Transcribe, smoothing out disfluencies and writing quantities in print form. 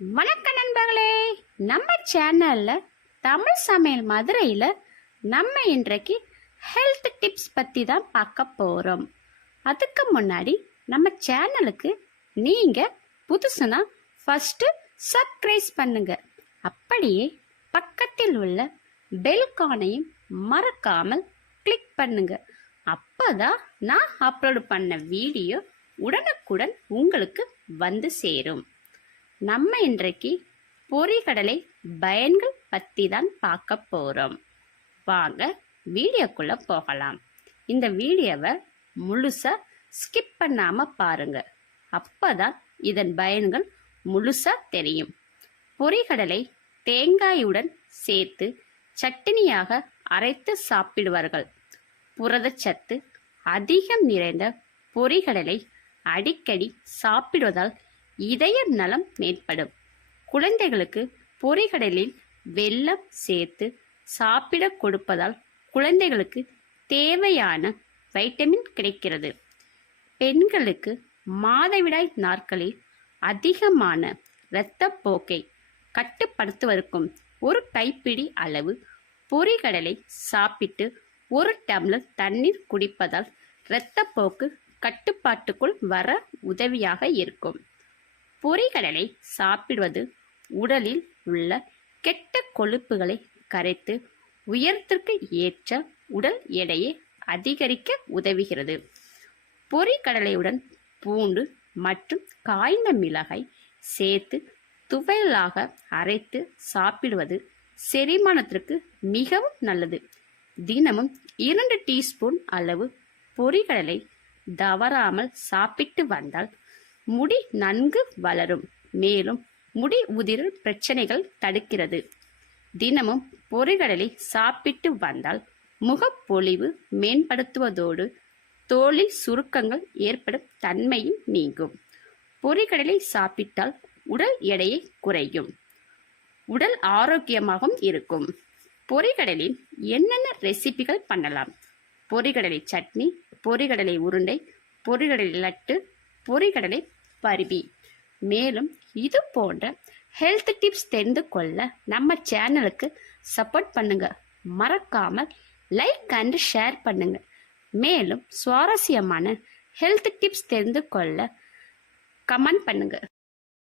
வணக்க நண்பர்களே, நம்ம சேனல்ல தமிழ் சமையல் மதுரையில நம்ம இன்றைக்கு ஹெல்த் டிப்ஸ் பத்தி தான் பார்க்க போறோம். அதுக்கு முன்னாடி நம்ம சேனலுக்கு நீங்க புதுசுனா ஃபர்ஸ்ட் சப்ஸ்கிரைப் பண்ணுங்க. அப்படியே பக்கத்தில் உள்ள பெல் கானையும் மறக்காமல் கிளிக் பண்ணுங்க. அப்பதான் நான் அப்லோட் பண்ண வீடியோ உடனுக்குடன் உங்களுக்கு வந்து சேரும். நம்ம இன்றைக்கு பொரிகடலை பயன்கள் பற்றி தான் பார்க்க போகிறோம். வாங்க வீடியோக்குள்ளே போகலாம். இந்த வீடியோவை முழுசாக ஸ்கிப் பண்ணாமல் பாருங்க. அப்போதான் இதன் பயன்கள் முழுசாக தெரியும். பொரிகடலை தேங்காயுடன் சேர்த்து சட்னியாக அரைத்து சாப்பிடுவார்கள். புரதச்சத்து அதிகம் நிறைந்த பொரிகடலை அடிக்கடி சாப்பிடுவதால் இதய நலம் மேம்படும். குழந்தைகளுக்கு பொரிகடலில் வெல்லம் சேர்த்து சாப்பிட கொடுப்பதால் குழந்தைகளுக்கு தேவையான வைட்டமின் கிடைக்கிறது. பெண்களுக்கு மாதவிடாய் நாட்களில் அதிகமான இரத்தப்போக்கை கட்டுப்படுத்துவதற்கும் ஒரு கைப்பிடி அளவு பொரிகடலை சாப்பிட்டு 1 டம்ளர் தண்ணீர் குடிப்பதால் இரத்தப்போக்கு கட்டுப்பாட்டுக்குள் வர உதவியாக இருக்கும். பொரிகடலை சாப்பிடுவது உடலில் உள்ள கெட்ட கொழுப்புகளை கரைத்து உயரத்திற்கு ஏற்ற உடல் எடையை அதிகரிக்க உதவுகிறது. பொரிகடலையுடன் பூண்டு மற்றும் காய்ந்த மிளகாய் சேர்த்து துவையலாக அரைத்து சாப்பிடுவது செரிமானத்திற்கு மிகவும் நல்லது. தினமும் 2 டீஸ்பூன் அளவு பொரிகடலை தவறாமல் சாப்பிட்டு வந்தால் முடி நன்கு வளரும். மேலும் முடி உதிரல் பிரச்சனைகள் தடுக்கிறது. தினமும் பொரிகடலை சாப்பிட்டு வந்தால் முகப்பொலிவு மேம்படுத்துவதோடு தோலில் சுருக்கங்கள் ஏற்படும் தன்மையும் நீங்கும். பொரிகடலை சாப்பிட்டால் உடல் எடையை குறையும். உடல் ஆரோக்கியமாகவும் இருக்கும். பொரிகடலில் என்னென்ன ரெசிபிகள் பண்ணலாம்? பொரிகடலை சட்னி, பொரிகடலை உருண்டை, பொரிகடலை லட்டு, பொரிகடலை பருப்பி. மேலும் இது போன்ற ஹெல்த் டிப்ஸ் தெரிந்து கொள்ள நம்ம சேனலுக்கு சப்போர்ட் பண்ணுங்க. மறக்காமல் லைக் அண்ட் ஷேர் பண்ணுங்க. மேலும் சுவாரஸ்யமான ஹெல்த் டிப்ஸ் தெரிந்து கொள்ள கமெண்ட் பண்ணுங்க.